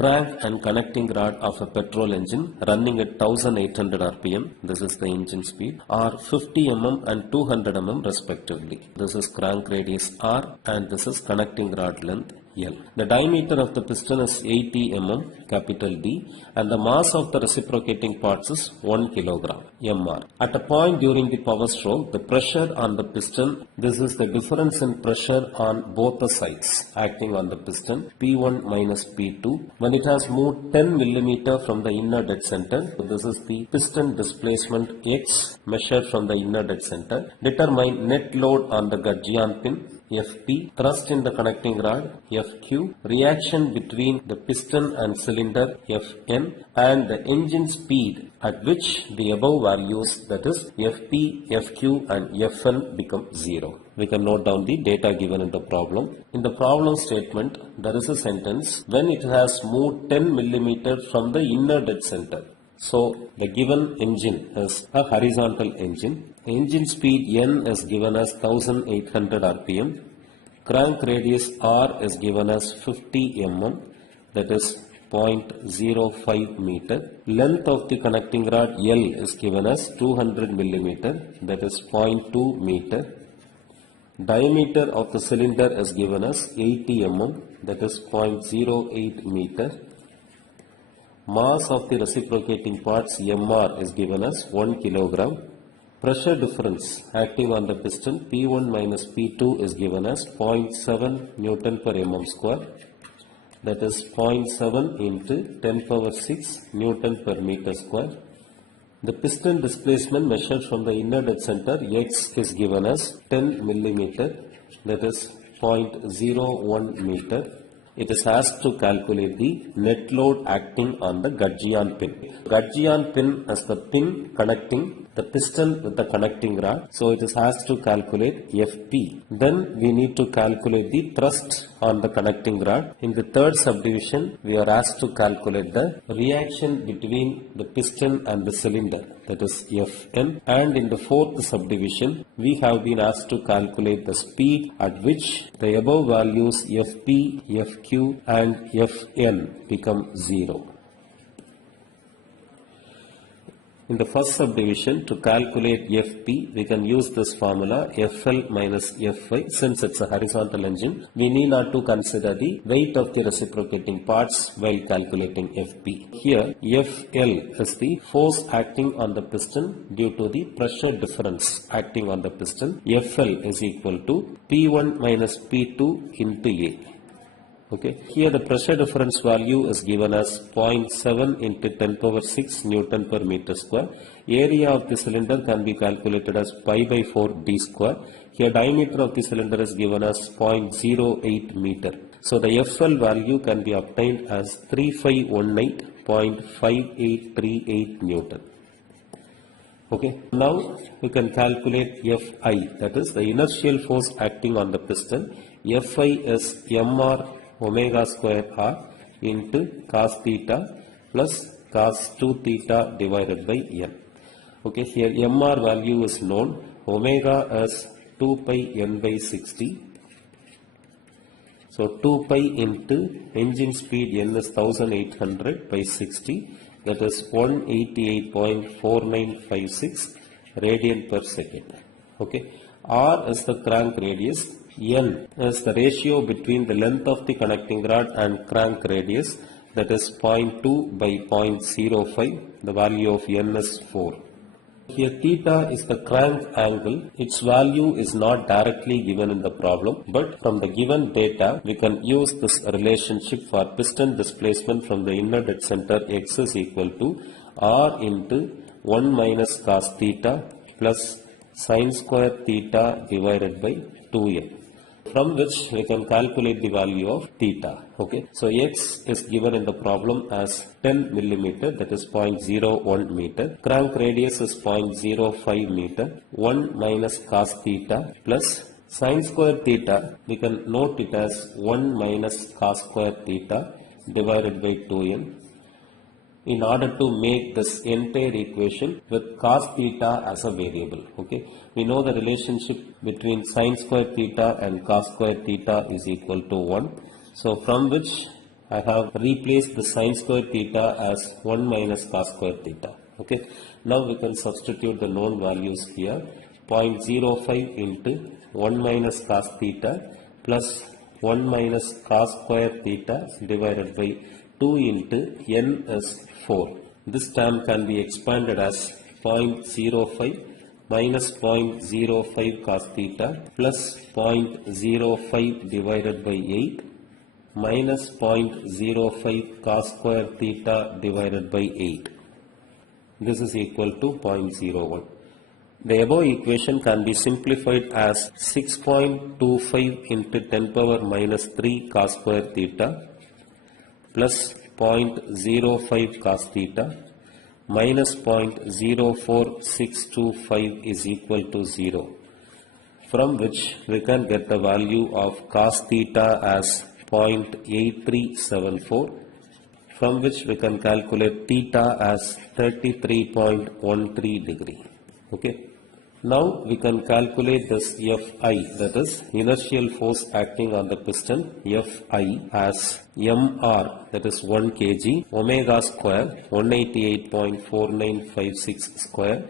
crank and connecting rod of a petrol engine running at 1800 rpm, this is the engine speed, are 50 mm and 200 mm respectively. This is crank radius R and this is connecting rod length L. The diameter of the piston is 80 mm, capital D, and the mass of the reciprocating parts is 1 kilogram, Mr. At a point during the power stroke, the pressure on the piston, this is the difference in pressure on both the sides acting on the piston, P1 minus P2. When it has moved 10 millimeter from the inner dead center, so this is the piston displacement X measured from the inner dead center. Determine net load on the gudgeon pin, Fp, thrust in the connecting rod, Fq, reaction between the piston and cylinder, Fn, and the engine speed at which the above values, that is Fp, Fq and Fn, become 0. We can note down the data given in the problem. In the problem statement, there is a sentence, when it has moved 10 millimeter from the inner dead center. So, the given engine is a horizontal engine. The engine speed N is given as 1800 rpm. Crank radius R is given as 50 mm, that is 0.05 meter. Length of the connecting rod L is given as 200 millimeter, that is 0.2 meter. Diameter of the cylinder is given as 80 mm, that is 0.08 meter. Mass of the reciprocating parts Mr is given as 1 kilogram. Pressure difference acting on the piston P1 minus P2 is given as 0.7 Newton per mm square, that is 0.7 into 10 power 6 Newton per meter square. The piston displacement measured from the inner dead center X is given as 10 millimeter, that is 0.01 meter. It is asked to calculate the net load acting on the gudgeon pin. Gudgeon pin is the pin connecting the piston with the connecting rod. So it is asked to calculate Fp. Then we need to calculate the thrust on the connecting rod. In the third subdivision, we are asked to calculate the reaction between the piston and the cylinder, that is Fn. And in the fourth subdivision, we have been asked to calculate the speed at which the above values Fp, Fq and Fn become 0. In the first subdivision, to calculate Fp, we can use this formula Fl minus Fy. Since it's a horizontal engine, we need not to consider the weight of the reciprocating parts while calculating Fp. Here, Fl is the force acting on the piston due to the pressure difference acting on the piston. Fl is equal to P1 minus P2 into A. Okay. Here the pressure difference value is given as 0.7 into 10 power 6 Newton per meter square. Area of the cylinder can be calculated as pi by 4 d square. Here diameter of the cylinder is given as 0.08 meter. So the Fl value can be obtained as 3518.5838 Newton. Okay. Now we can calculate Fi, that is the inertial force acting on the piston. Fi is Mr omega square R into cos theta plus cos 2 theta divided by N. Okay, here Mr value is known, omega is 2 pi N by 60. So 2 pi into engine speed N is 1800 by 60, that is 188.4956 radian per second. Okay, R is the crank radius. N is the ratio between the length of the connecting rod and crank radius, that is 0.2 by 0.05. The value of N is 4. Here theta is the crank angle. Its value is not directly given in the problem, but from the given data we can use this relationship for piston displacement from the inner dead center X is equal to R into 1 minus cos theta plus sin square theta divided by 2n, from which we can calculate the value of theta. Okay, so X is given in the problem as 10 millimeter, that is 0.01 meter. Crank radius is 0.05 meter. 1 minus cos theta plus sin square theta, we can note it as 1 minus cos square theta divided by 2n. In order to make this entire equation with cos theta as a variable. Okay, we know the relationship between sin square theta and cos square theta is equal to 1. So from which I have replaced the sine square theta as 1 minus cos square theta. Okay. Now we can substitute the known values here. 0.05 into 1 minus cos theta plus 1 minus cos square theta divided by 2 into n is 4. This term can be expanded as 0.05 minus 0.05 cos theta plus 0.05 divided by 8 minus 0.05 cos square theta divided by 8. This is equal to 0.01. The above equation can be simplified as 6.25 into 10 power minus 3 cos square theta plus 0.05 cos theta minus 0.04625 is equal to 0, from which we can get the value of cos theta as 0.8374, from which we can calculate theta as 33.13 degree. Okay. Now we can calculate this Fi, that is inertial force acting on the piston, Fi as mr, that is 1 kg, omega square 188.4956 square,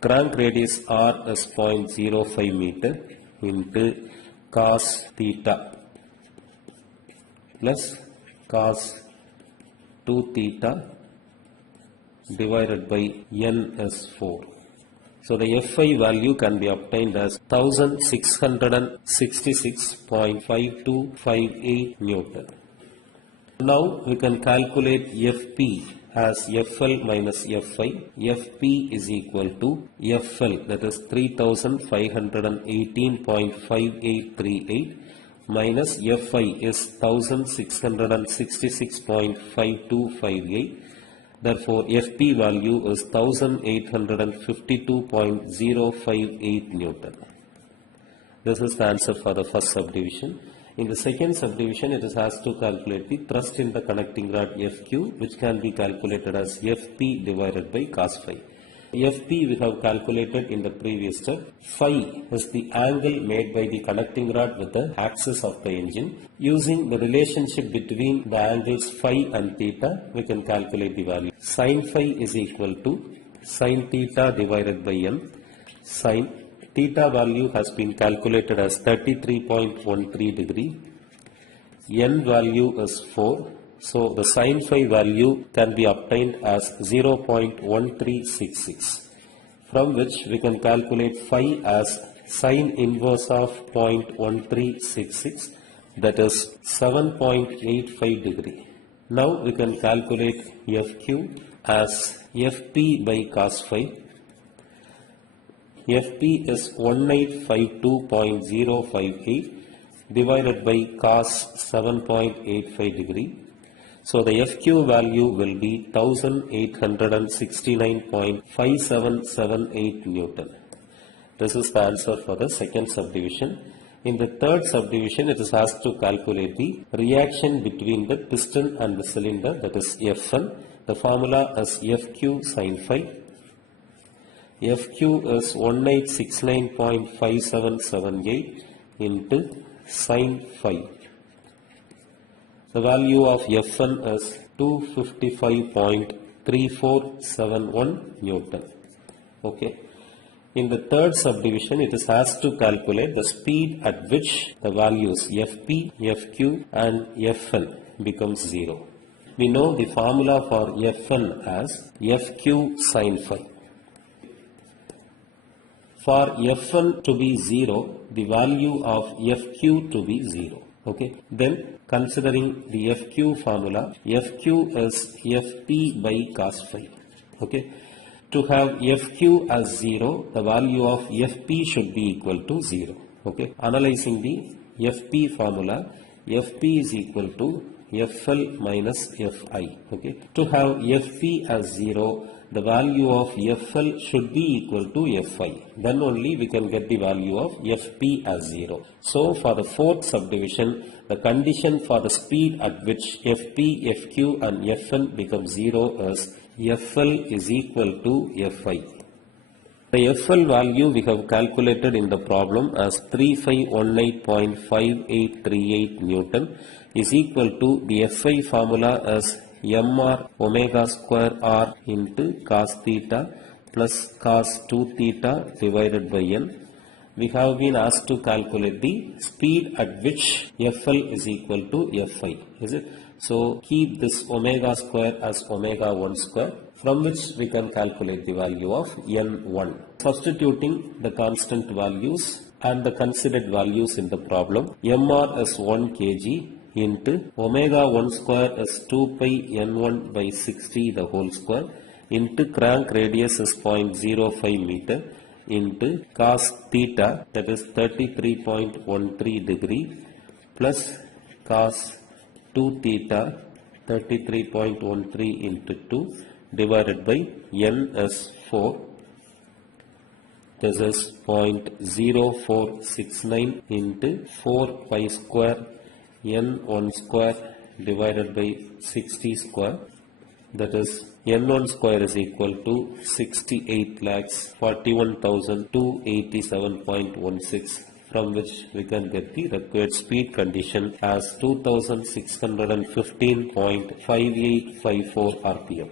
crank radius r is 0.05 meter into cos theta plus cos 2 theta divided by n is 4. So the Fi value can be obtained as 1666.5258 Newton. Now we can calculate Fp as Fl minus Fi. Fp is equal to Fl, that is 3518.5838 minus Fi is 1666.5258. Therefore, Fp value is 1852.058 Newton. This is the answer for the first subdivision. In the second subdivision, it has to calculate the thrust in the connecting rod Fq, which can be calculated as Fp divided by cos phi. Fp we have calculated in the previous step. Phi is the angle made by the connecting rod with the axis of the engine. Using the relationship between the angles phi and theta, we can calculate the value. Sin phi is equal to sin theta divided by n. Sin theta value has been calculated as 33.13 degree. N value is 4. So the sin phi value can be obtained as 0.1366, from which we can calculate phi as sin inverse of 0.1366, that is 7.85 degree. Now we can calculate Fq as Fp by cos phi. Fp is 1852.058 divided by cos 7.85 degree. So the Fq value will be 1869.5778 Newton. This is the answer for the second subdivision. In the third subdivision, it has to calculate the reaction between the piston and the cylinder, that is Fn. The formula is Fq sin phi. Fq is 1869.5778 into sin phi. The value of Fn is 255.3471 Newton. Okay. In the third subdivision, it has to calculate the speed at which the values Fp, Fq and Fn becomes 0. We know the formula for Fn as Fq sin phi. For Fn to be 0, the value of Fq to be 0. Okay. Then considering the Fq formula, Fq is Fp by cos phi. Okay. To have Fq as 0, the value of Fp should be equal to 0. Okay. Analyzing the Fp formula, Fp is equal to Fl minus Fi. Okay. To have Fp as 0, the value of Fl should be equal to Fi. Then only we can get the value of Fp as 0. So for the fourth subdivision, the condition for the speed at which Fp, Fq and Fn become 0 is Fl is equal to Fi. The FL value we have calculated in the problem as 3518.5838 Newton is equal to the FI formula as mr omega square r into cos theta plus cos 2 theta divided by n. We have been asked to calculate the speed at which FL is equal to Fi, is it? So keep this omega square as omega 1 square, from which we can calculate the value of n1. Substituting the constant values and the considered values in the problem, mr is 1 kg into omega 1 square is 2 pi n1 by 60 the whole square into crank radius is 0.05 meter into cos theta, that is 33.13 degree, plus cos 2 theta 33.13 into 2 divided by n is 4. This is 0.0469 into 4 pi square n1 square divided by 60 square, that is n1 square is equal to 68,41,287.16, from which we can get the required speed condition as 2615.5854 rpm.